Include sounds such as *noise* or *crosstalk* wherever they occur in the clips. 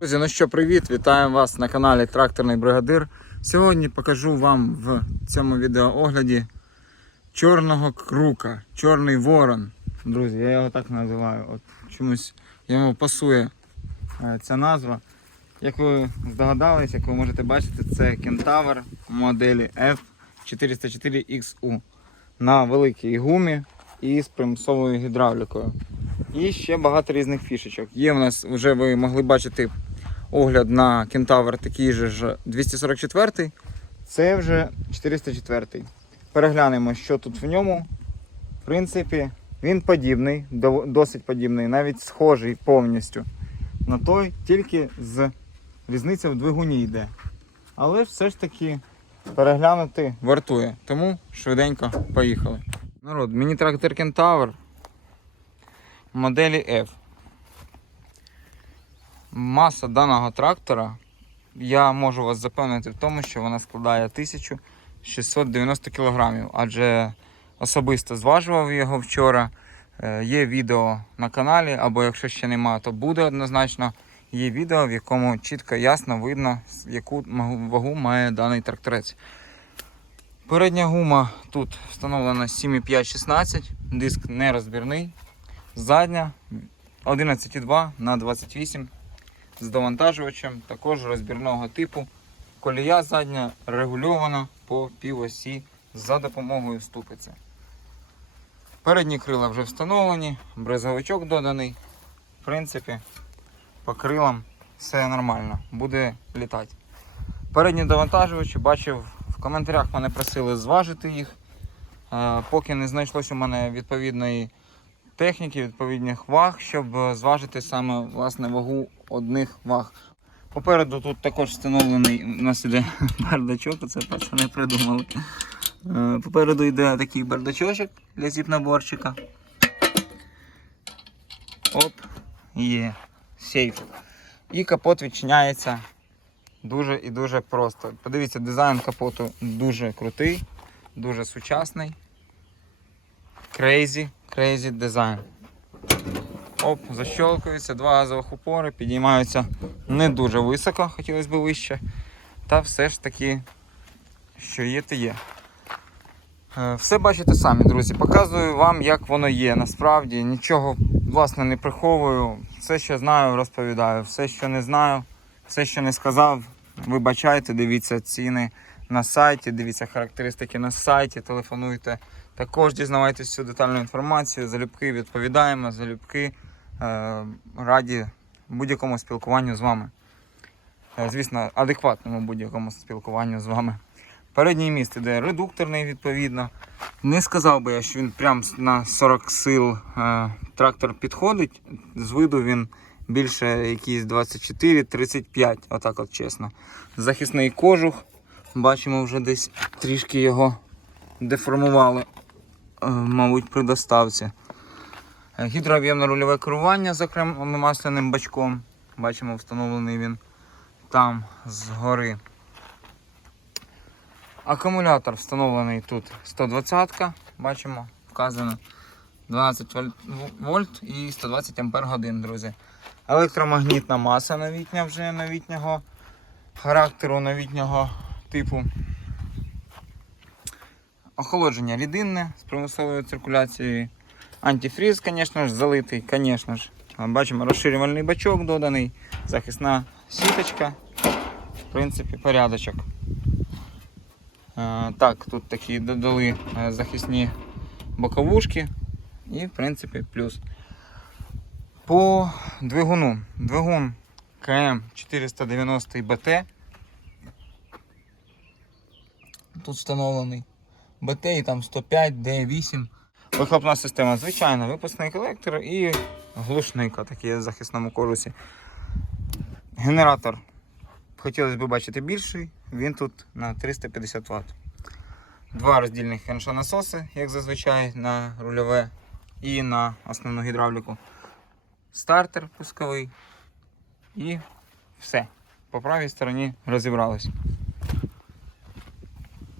Друзі, ну що, привіт! Вітаємо вас на каналі Тракторний Бригадир. Сьогодні покажу вам в цьому відеоогляді чорного крука, чорний ворон. Друзі, я його так називаю. От чомусь йому пасує е, ця назва. Як ви здогадались, як ви можете бачити, це кентавр моделі F404XU на великій гумі і з примусовою гідравлікою. І ще багато різних фішечок. Є в нас, вже ви могли бачити огляд на кентавр такий же ж 244 це вже 404 Переглянемо, що тут в ньому. В принципі, він подібний, досить подібний, навіть схожий повністю на той, тільки з різниця в двигуні йде. Але все ж таки переглянути вартує. Тому швиденько поїхали. Народ, міні-трактор Кентавр моделі F. Маса даного трактора, я можу вас запевнити в тому, що вона складає 1690 кг, адже особисто зважував його вчора. Е, Є відео на каналі, або якщо ще немає, то буде однозначно. Є відео, в якому чітко ясно видно, яку вагу має даний тракторець. Передня гума тут встановлена 7,5-16, диск нерозбірний. Задня 11,2 на 28 з довантажувачем, також розбірного типу. Колія задня регульована по півосі за допомогою ступиці. Передні крила вже встановлені, брезговичок доданий. В принципі, по крилам все нормально, буде літати. Передні довантажувачі бачив в коментарях мене просили зважити їх. Е, Поки не знайшлось у мене відповідної техніки, відповідних ваг, щоб е, зважити саме власне вагу одних ваг. Попереду тут також встановлений у нас іде *laughs* бардачок, це пацани придумали. Е, Попереду йде такий бардачочок для зіп-наборчика. Оп, є сейф. І капот відчиняється дуже і дуже просто. Подивіться, дизайн капоту дуже крутий, дуже сучасний. Crazy, crazy дизайн. Оп, защелкується, два газових упори, підіймаються не дуже високо, хотілося б вище. Та все ж таки, що є, то є. Все бачите самі, друзі. Показую вам, як воно є. Насправді нічого власне не приховую. Все, що знаю, розповідаю. Все, що не знаю, все, що не сказав, вибачайте, дивіться ціни на сайті, дивіться характеристики на сайті, телефонуйте. Також дізнавайтесь всю детальну інформацію. Залюбки відповідаємо, залюбки раді будь-якому спілкуванню з вами. Е, звісно, адекватному будь-якому спілкуванню з вами. Передній міст іде редукторний, відповідно. Не сказав би я, що він прям на 40 сил е, трактор підходить. З виду він більше якийсь 24-35, отак от чесно. Захисний кожух. Бачимо, вже десь трішки його деформували, е, мабуть, при доставці. Е, Гідрооб'ємне рульове керування з окремим масляним бачком. Бачимо, встановлений він там згори. Акумулятор встановлений тут 120 бачимо, вказано 12 вольт- вольт і 120 ампер годин, друзі. Електромагнітна маса новітня вже новітнього характеру, новітнього типу. Охолодження рідинне з примусовою циркуляцією. Антифріз, звісно ж, залитий, звісно ж. Бачимо розширювальний бачок доданий, захисна сіточка. В принципі, порядочок. Е, Так, тут такі додали е, захисні боковушки і, в принципі, плюс. По двигуну. Двигун КМ 490 БТ. Тут встановлений БТ і там 105, D8. Вихлопна система, звичайно, випускний колектор і глушник, такий в захисному корусі. Генератор хотілося б бачити більший, він тут на 350 Вт. Два роздільних хеншонасоси, як зазвичай, на рульове і на основну гідравліку. Стартер пусковий. І все. По правій стороні розібрались.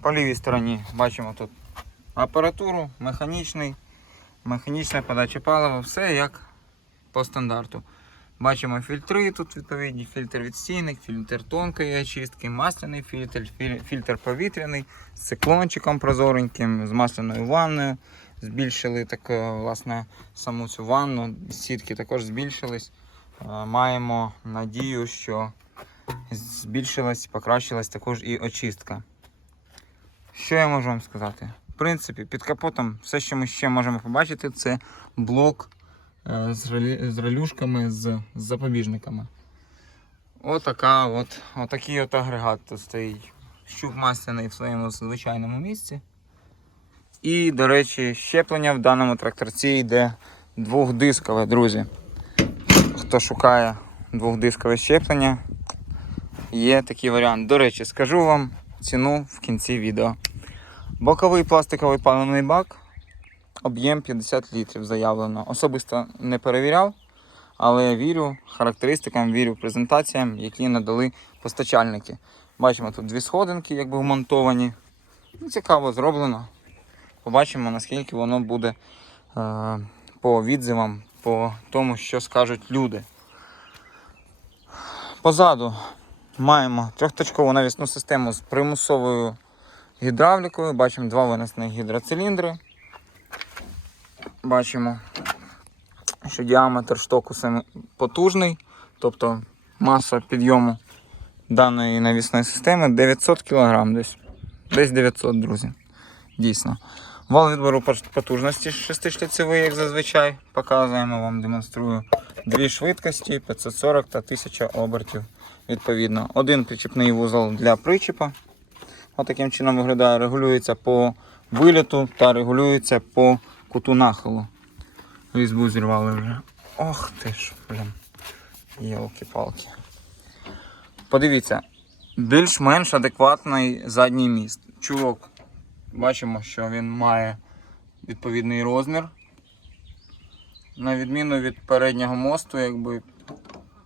По лівій стороні бачимо тут апаратуру, механічний, механічна подача палива, все як по стандарту. Бачимо фільтри, тут відповідні фільтр відстійник, фільтр тонкої очистки, масляний фільтр, фільтр повітряний з циклончиком прозореньким, з масляною ванною. Збільшили так, е, власне, саму цю ванну, сітки також збільшились. Е, Маємо надію, що збільшилась, покращилась також і очистка. Що я можу вам сказати? В принципі, під капотом все, що ми ще можемо побачити, це блок е, з, релюшками, з запобіжниками. Отака от, отакий от агрегат тут стоїть. Щуп масляний в своєму звичайному місці. І, до речі, щеплення в даному тракторці йде двохдискове, друзі. Хто шукає двохдискове щеплення, є такий варіант. До речі, скажу вам ціну в кінці відео. Боковий пластиковий паливний бак, об'єм 50 літрів заявлено. Особисто не перевіряв, але вірю характеристикам, вірю презентаціям, які надали постачальники. Бачимо тут дві сходинки, якби вмонтовані. Ну, Цікаво зроблено. Побачимо, наскільки воно буде е, по відзивам, по тому, що скажуть люди. Позаду маємо трьохточкову навісну систему з примусовою гідравлікою. Бачимо два винесних гідроциліндри. Бачимо, що діаметр штоку потужний, тобто маса підйому даної навісної системи 900 кг десь. Десь 900, друзі. Дійсно. Вал відбору пот- потужності шестишліцевий, як зазвичай. Показуємо вам, демонструю. Дві швидкості 540 та 1000 обертів. Відповідно, один причіпний вузол для причіпа. Отаким чином виглядає, регулюється по виліту та регулюється по куту нахилу. Різьбу зірвали вже. Ох ти ж, блін. Йолки-палки. Подивіться, більш-менш адекватний задній міст. Чулок, бачимо, що він має відповідний розмір. На відміну від переднього мосту, якби,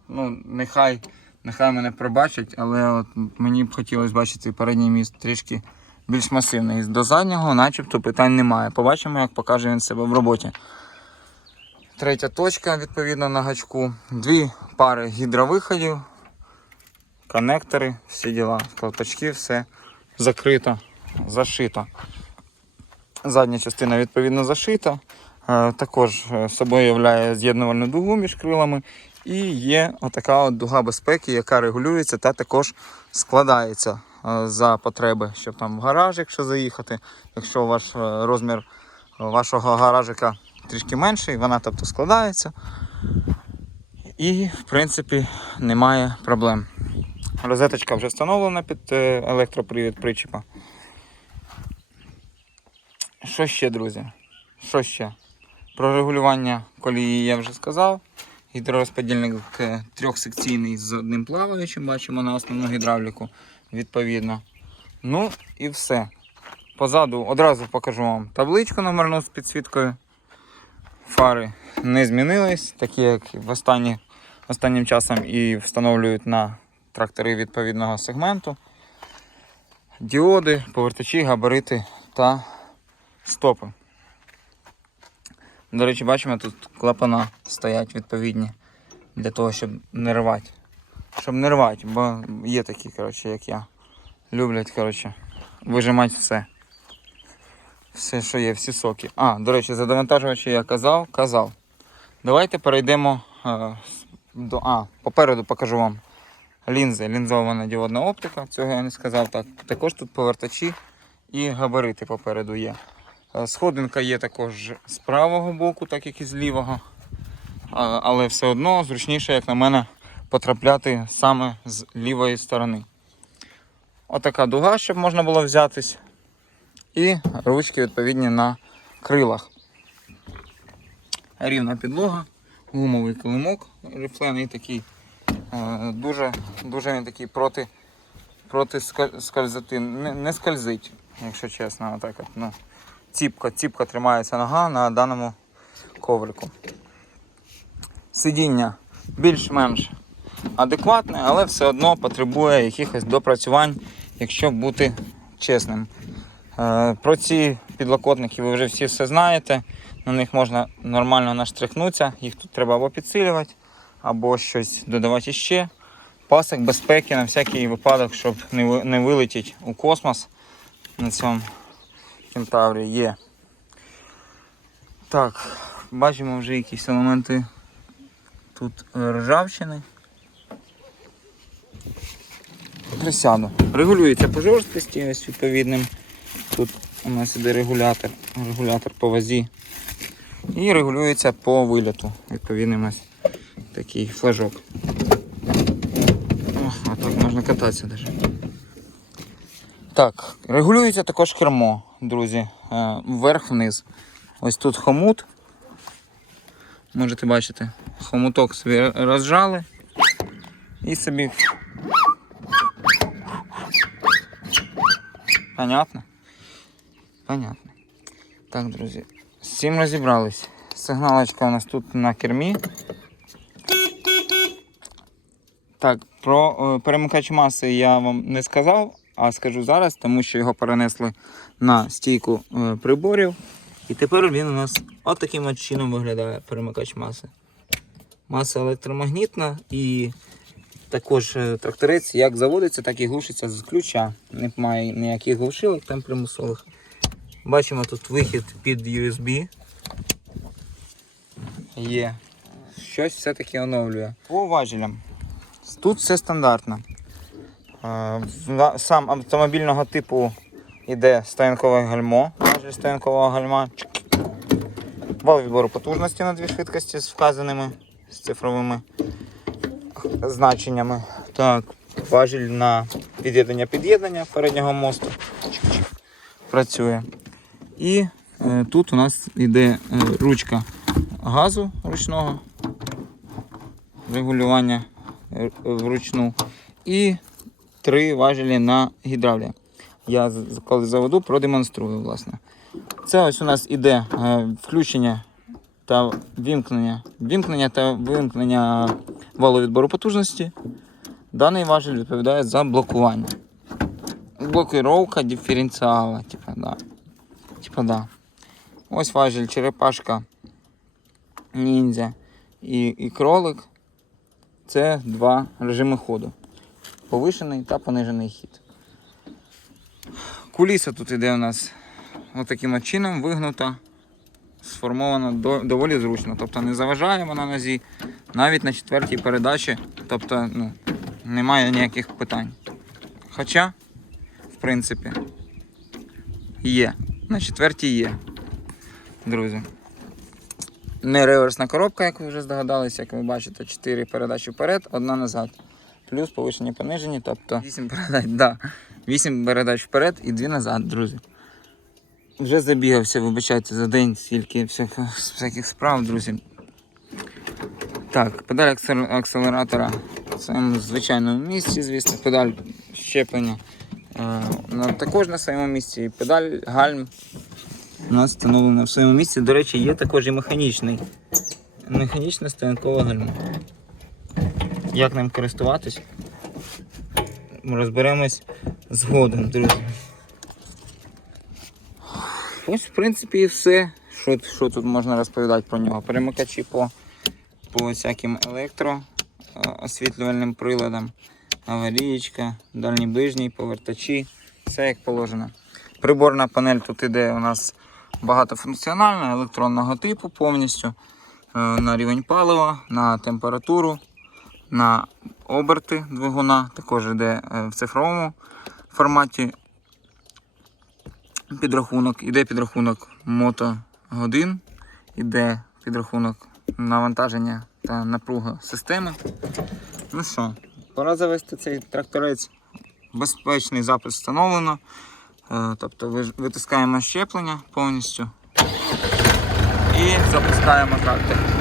ну, нехай, нехай мене пробачать, але от мені б хотілося бачити передній міст трішки більш масивний. До заднього начебто питань немає. Побачимо, як покаже він себе в роботі. Третя точка, відповідно, на гачку. Дві пари гідровиходів, коннектори, всі діла, колпачки, все закрито, зашито. Задня частина відповідно зашита. Е, Також е, собою являє з'єднувальну дугу між крилами. І є отака от дуга безпеки, яка регулюється та також складається е, за потреби, щоб там в гараж, якщо заїхати, якщо ваш е, розмір вашого гаражика трішки менший, вона тобто складається. І, в принципі, немає проблем. Розеточка вже встановлена під е, електропривід причіпа. Що ще, друзі? Що ще? Про регулювання колії я вже сказав. Гідророзподільник трьохсекційний з одним плаваючим, бачимо на основну гідравліку, відповідно. Ну і все. Позаду одразу покажу вам табличку номерну з підсвіткою. Фари не змінились, такі як в останні, останнім часом і встановлюють на трактори відповідного сегменту. Діоди, повертачі, габарити та стопи. До речі, бачимо, тут клапана стоять відповідні для того, щоб не рвати. Щоб не рвати, бо є такі, коротше, як я. Люблять, коротше, вижимати все. Все, що є, всі соки. А, до речі, за довантажувачі я казав, казав. Давайте перейдемо е, до. А, попереду покажу вам лінзи, лінзована діодна оптика. Цього я не сказав. Так. Також тут повертачі і габарити попереду є. Е, Сходинка є також з правого боку, так як і з лівого. Але все одно зручніше, як на мене, потрапляти саме з лівої сторони. Отака дуга, щоб можна було взятись. І ручки відповідні на крилах. Рівна підлога, гумовий килимок рифлений такий. Е, Дуже, дуже він такий проти, проти скользоти. Не, не скользить, якщо чесно. Отак от, ну. Ціпка, ціпка тримається нога на даному коврику. Сидіння більш-менш адекватне, але все одно потребує якихось допрацювань, якщо бути чесним. Е, Про ці підлокотники ви вже всі все знаєте. На них можна нормально наштрихнутися, їх тут треба або підсилювати, або щось додавати ще. Пасок безпеки на всякий випадок, щоб не, ви- не вилетіти у космос на цьому кентаврі є. Так, бачимо вже якісь елементи тут ржавчини. Присяду. Регулюється по жорсткості, ось відповідним. Тут у нас іде регулятор, регулятор по вазі. І регулюється по вильоту. Відповідний у нас такий флажок. О, а так можна кататися навіть. Так, регулюється також кермо, друзі. е, Вверх-вниз. Ось тут хомут. Можете бачити, хомуток собі розжали і собі. Понятно? Понятно. Так, друзі. З цим розібрались. Сигналочка у нас тут на кермі. Так, про е, перемикач маси я вам не сказав, а скажу зараз, тому що його перенесли на стійку е, приборів. І тепер він у нас отаким от чином виглядає перемикач маси. Маса електромагнітна і також е, тракторець як заводиться, так і глушиться з ключа. Немає ніяких глушилок там примусових. Бачимо тут вихід під USB. Є. Щось все-таки оновлює. По важелям. Тут все стандартно. Сам автомобільного типу йде стоянкове гальмо, важель стоянкового гальма. Вал відбору потужності на дві швидкості з вказаними з цифровими значеннями. Так, важіль на під'єднання під'єднання переднього мосту. Працює. І е, тут у нас йде е, ручка газу ручного регулювання е, вручну. І три важелі на гідравлі. Я коли заведу, продемонструю, власне. Це ось у нас іде е, включення та вімкнення, вімкнення та вимкнення валу відбору потужності. Даний важель відповідає за блокування. Блокировка диференціала, типа, да. Типа, да. Ось важель черепашка, ніндзя і, і кролик. Це два режими ходу. Повишений та понижений хід. Куліса тут іде у нас отаким от чином вигнута, сформована доволі зручно. Тобто не заважає вона нозі навіть на четвертій передачі. Тобто ну, немає ніяких питань. Хоча, в принципі, є. На четвертій є. Друзі. Не реверсна коробка, як ви вже здогадалися, як ви бачите, 4 передачі вперед, одна назад. Плюс повишені понижені, тобто 8 передач, да, 8 передач вперед і 2 назад, друзі. Вже забігався, вибачайте, за день стільки всяких, всяких справ, друзі. Так, педаль акселератора в своєму звичайному місці, звісно, педаль щеплення е, також на своєму місці. І педаль гальм у нас встановлено в своєму місці. До речі, є також і механічний. Механічне стоянкове гальмо. Як ним користуватись? Розберемось згодом, друзі. Ось, в принципі, і все. Що, що тут можна розповідати про нього? Перемикачі по, по всяким електро е, приладам, аварієчка, дальній ближній, повертачі, все як положено. Приборна панель тут іде у нас багатофункціональна, електронного типу повністю. е, На рівень палива, на температуру, на оберти двигуна. Також йде е, в цифровому форматі підрахунок. Іде підрахунок мотогодин, іде підрахунок навантаження та напруги системи. Ну що, пора завести цей тракторець. Безпечний запис встановлено. Е, Тобто витискаємо щеплення повністю і запускаємо трактор.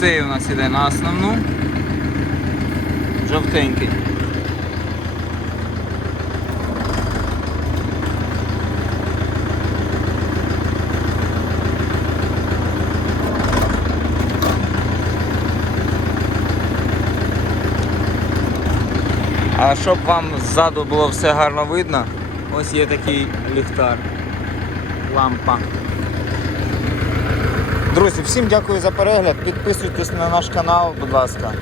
Цей у нас іде на основну. Жовтенький. А щоб вам ззаду було все гарно видно, ось є такий ліхтар. Лампа. Друзі, всім дякую за перегляд. Підписуйтесь на наш канал, будь ласка.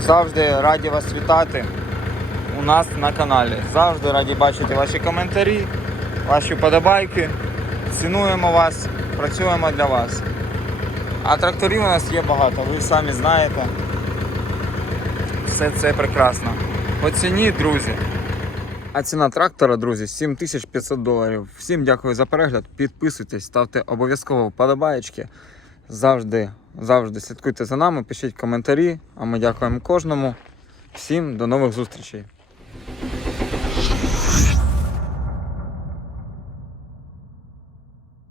Завжди раді вас вітати у нас на каналі. Завжди раді бачити ваші коментарі, ваші вподобайки. Цінуємо вас, працюємо для вас. А тракторів у нас є багато, ви самі знаєте. Все це прекрасно. По ціні, друзі. А ціна трактора, друзі, 7500 доларів. Всім дякую за перегляд. Підписуйтесь, ставте обов'язково вподобаєчки. Завжди, завжди слідкуйте за нами, пишіть коментарі, а ми дякуємо кожному. Всім до нових зустрічей.